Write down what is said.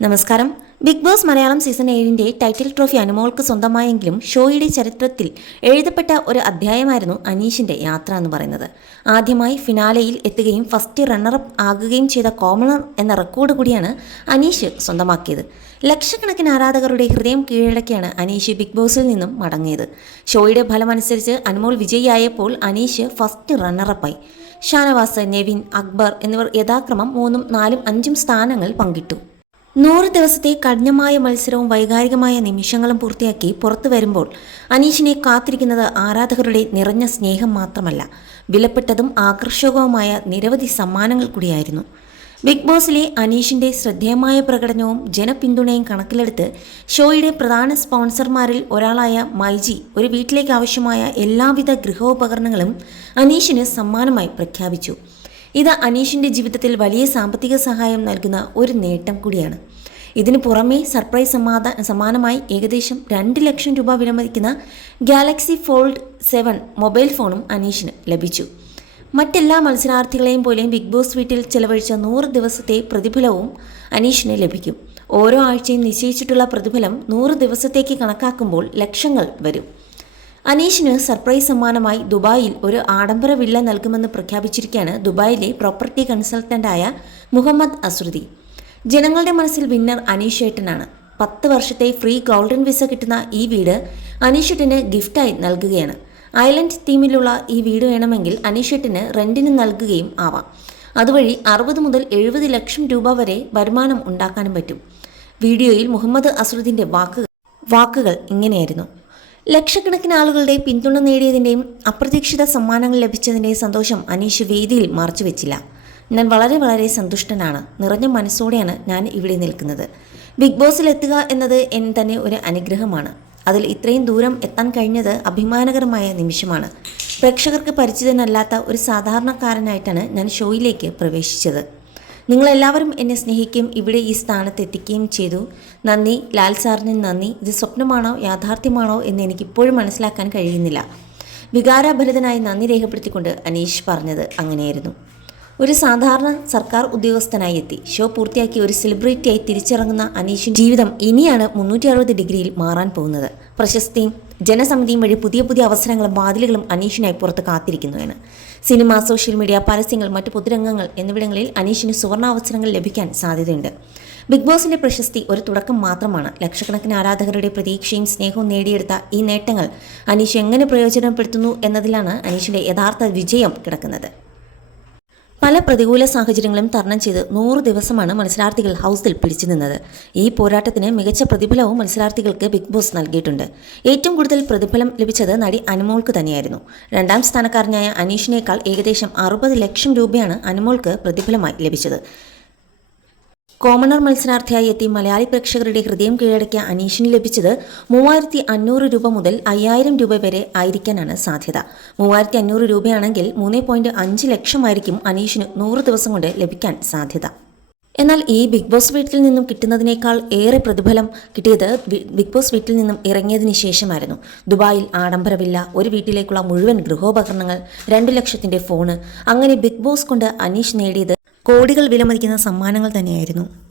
നമസ്കാരം. Big Boss Malayalam season ഏഴിന്റെ title trophy അനുമോൾക്ക് സ്വന്തമായെങ്കിലും ഷോയുടെ ചരിത്രത്തിൽ എഴുതപ്പെട്ട ഒരു അധ്യായമായിരുന്നു അനീഷിന്റെ യാത്ര എന്ന് പറയുന്നത്. ആദ്യമായി ഫിനാലയിൽ എത്തുകയും ഫസ്റ്റ് റണ്ണറപ്പ് ആകുകയും ചെയ്ത കോമണർ എന്ന റെക്കോർഡ് കൂടിയാണ് അനീഷ് സ്വന്തമാക്കിയത്. ലക്ഷക്കണക്കിന് ആരാധകരുടെ ഹൃദയം കീഴടക്കിയാണ് അനീഷ് ബിഗ് ബോസിൽ നിന്നും മടങ്ങിയത്. ഷോയുടെ ഫലമനുസരിച്ച് അനുമോൾ വിജയിയായപ്പോൾ അനീഷ് ഫസ്റ്റ് റണ്ണറപ്പായി. ഷാനവാസ് നെവിൻ അക്ബർ എന്നിവർ യഥാക്രമം മൂന്നും നാലും അഞ്ചും സ്ഥാനങ്ങൾ പങ്കിട്ടു. നൂറ് ദിവസത്തെ കഠിനമായ മത്സരവും വൈകാരികമായ നിമിഷങ്ങളും പൂർത്തിയാക്കി പുറത്തു വരുമ്പോൾ അനീഷിനെ കാത്തിരിക്കുന്നത് ആരാധകരുടെ നിറഞ്ഞ സ്നേഹം മാത്രമല്ല വിലപ്പെട്ടതും ആകർഷകവുമായ നിരവധി സമ്മാനങ്ങൾ കൂടിയായിരുന്നു. ബിഗ് ബോസിലെ അനീഷിന്റെ ശ്രദ്ധേയമായ പ്രകടനവും ജനപിന്തുണയും കണക്കിലെടുത്ത് ഷോയുടെ പ്രധാന സ്പോൺസർമാരിൽ ഒരാളായ മൈജി ഒരു വീട്ടിലേക്ക് ആവശ്യമായ എല്ലാവിധ ഗൃഹോപകരണങ്ങളും അനീഷിന് സമ്മാനമായി പ്രഖ്യാപിച്ചു. ഇത് അനീഷിന്റെ ജീവിതത്തിൽ വലിയ സാമ്പത്തിക സഹായം നൽകുന്ന ഒരു നേട്ടം കൂടിയാണ്. ഇതിനു പുറമെ സർപ്രൈസ് സമാധാ സമാനമായി ഏകദേശം രണ്ട് ലക്ഷം രൂപ വിലമതിക്കുന്ന ഗാലക്സി ഫോൾഡ് സെവൻ മൊബൈൽ ഫോണും അനീഷിന് ലഭിച്ചു. മറ്റെല്ലാ മത്സരാർത്ഥികളെയും പോലെയും ബിഗ് ബോസ് വീട്ടിൽ ചെലവഴിച്ച നൂറ് ദിവസത്തെ പ്രതിഫലവും അനീഷിന് ലഭിക്കും. ഓരോ ആഴ്ചയും നിശ്ചയിച്ചിട്ടുള്ള പ്രതിഫലം നൂറ് ദിവസത്തേക്ക് കണക്കാക്കുമ്പോൾ ലക്ഷങ്ങൾ വരും. അനീഷിന് സർപ്രൈസ് സമ്മാനമായി ദുബായിൽ ഒരു ആഡംബര വില്ല നൽകുമെന്ന് പ്രഖ്യാപിച്ചിരിക്കുകയാണ് ദുബായിലെ പ്രോപ്പർട്ടി കൺസൾട്ടന്റായ മുഹമ്മദ് അസ്രുദി ജനങ്ങളുടെ മനസ്സിൽ വിന്നർ അനീഷ് ഏട്ടനാണ്. പത്ത് വർഷത്തെ ഫ്രീ ഗോൾഡൻ വിസ കിട്ടുന്ന ഈ വീട് അനീഷേട്ടന് ഗിഫ്റ്റായി നൽകുകയാണ്. ഐലൻഡ് തീമിലുള്ള ഈ വീട് വേണമെങ്കിൽ അനീഷേട്ടന് റെന്റിന് നൽകുകയും ആവാം. അതുവഴി അറുപത് മുതൽ എഴുപത് ലക്ഷം രൂപ വരെ വരുമാനം ഉണ്ടാക്കാനും പറ്റും. വീഡിയോയിൽ മുഹമ്മദ് അസുറുദ്ദീന്റെ വാക്കുകൾ വാക്കുകൾ ഇങ്ങനെയായിരുന്നു. ലക്ഷക്കണക്കിന് ആളുകളുടെ പിന്തുണ നേടിയതിന്റെയും അപ്രതീക്ഷിത സമ്മാനങ്ങൾ ലഭിച്ചതിന്റെയും സന്തോഷം അനീഷ് വേദിയിൽ മറച്ചു വെച്ചില്ല. ഞാൻ വളരെ വളരെ സന്തുഷ്ടനാണ്. നിറഞ്ഞ മനസ്സോടെയാണ് ഞാൻ ഇവിടെ നിൽക്കുന്നത്. ബിഗ് ബോസിൽ എത്തുക എന്നത് എൻ തന്നെ ഒരു അനുഗ്രഹമാണ്. അതിൽ ഇത്രയും ദൂരം എത്താൻ കഴിഞ്ഞത് അഭിമാനകരമായ നിമിഷമാണ്. പ്രേക്ഷകർക്ക് പരിചിതനല്ലാത്ത ഒരു സാധാരണക്കാരനായിട്ടാണ് ഞാൻ ഷോയിലേക്ക് പ്രവേശിച്ചത്. നിങ്ങളെല്ലാവരും എന്നെ സ്നേഹിക്കുകയും ഇവിടെ ഈ സ്ഥാനത്ത് എത്തിക്കുകയും ചെയ്തു. നന്ദി ലാൽ സാറിന് നന്ദി. ഇത് സ്വപ്നമാണോ യാഥാർത്ഥ്യമാണോ എന്ന് എനിക്കിപ്പോഴും മനസ്സിലാക്കാൻ കഴിയുന്നില്ല. വികാരാഭരിതനായി നന്ദി രേഖപ്പെടുത്തിക്കൊണ്ട് അനീഷ് പറഞ്ഞത് അങ്ങനെയായിരുന്നു. ഒരു സാധാരണ സർക്കാർ ഉദ്യോഗസ്ഥനായി എത്തി. ഷോ പൂർത്തിയാക്കി ഒരു സെലിബ്രിറ്റിയായി തിരിച്ചിറങ്ങുന്ന അനീഷിന്റെ ജീവിതം ഇനിയാണ് മുന്നൂറ്റി ഡിഗ്രിയിൽ മാറാൻ പോകുന്നത്. പ്രശസ്തിയും ജനസമിതിയും വഴി പുതിയ പുതിയ അവസരങ്ങളും വാതിലുകളും അനീഷിനായി പുറത്ത് കാത്തിരിക്കുന്നതാണ്. സിനിമ സോഷ്യൽ മീഡിയ പരസ്യങ്ങൾ മറ്റ് പൊതുരംഗങ്ങൾ എന്നിവിടങ്ങളിൽ അനീഷിന് സുവർണാവസരങ്ങൾ ലഭിക്കാൻ സാധ്യതയുണ്ട്. ബിഗ് ബോസിന്റെ പ്രശസ്തി ഒരു തുടക്കം മാത്രമാണ്. ലക്ഷക്കണക്കിന് ആരാധകരുടെ പ്രതീക്ഷയും സ്നേഹവും നേടിയെടുത്ത ഈ നേട്ടങ്ങൾ അനീഷ് എങ്ങനെ പ്രയോജനപ്പെടുത്തുന്നു എന്നതിലാണ് അനീഷിന്റെ യഥാർത്ഥ വിജയം കിടക്കുന്നത്. പല പ്രതികൂല സാഹചര്യങ്ങളും തരണം ചെയ്ത് നൂറ് ദിവസമാണ് മത്സരാർത്ഥികൾ ഹൗസിൽ പിടിച്ചു നിന്നത്. ഈ പോരാട്ടത്തിന് മികച്ച പ്രതിഫലവും മത്സരാർത്ഥികൾക്ക് ബിഗ് ബോസ് നൽകിയിട്ടുണ്ട്. ഏറ്റവും കൂടുതൽ പ്രതിഫലം ലഭിച്ചത് നടി അനുമോൾക്ക് തന്നെയായിരുന്നു. രണ്ടാം സ്ഥാനക്കാരനായ അനീഷിനേക്കാൾ ഏകദേശം അറുപത് ലക്ഷം രൂപയാണ് അനുമോൾക്ക് പ്രതിഫലമായി ലഭിച്ചത്. കോമണർ മത്സരാർത്ഥിയായി എത്തി മലയാളി പ്രേക്ഷകരുടെ ഹൃദയം കീഴടക്കിയ അനീഷിന് ലഭിച്ചത് മൂവായിരത്തി അഞ്ഞൂറ് രൂപ മുതൽ അയ്യായിരം രൂപ വരെ ആയിരിക്കാനാണ് സാധ്യത. മൂവായിരത്തി അഞ്ഞൂറ് രൂപയാണെങ്കിൽ മൂന്ന് പോയിന്റ് അഞ്ച് ലക്ഷമായിരിക്കും അനീഷിന് നൂറ് ദിവസം കൊണ്ട് ലഭിക്കാൻ സാധ്യത. എന്നാൽ ഈ ബിഗ് ബോസ് വീട്ടിൽ നിന്നും കിട്ടുന്നതിനേക്കാൾ ഏറെ പ്രതിഫലം കിട്ടിയത് ബിഗ് ബോസ് വീട്ടിൽ നിന്നും ഇറങ്ങിയതിന് ശേഷമായിരുന്നു. ദുബായിൽ ആഡംബരവില്ല ഒരു വീട്ടിലേക്കുള്ള മുഴുവൻ ഗൃഹോപകരണങ്ങൾ രണ്ട് ലക്ഷത്തിന്റെ ഫോണ് അങ്ങനെ ബിഗ് ബോസ് കൊണ്ട് അനീഷ് നേടിയത് കോടികൾ വിലമതിക്കുന്ന സമ്മാനങ്ങൾ തന്നെയായിരുന്നു.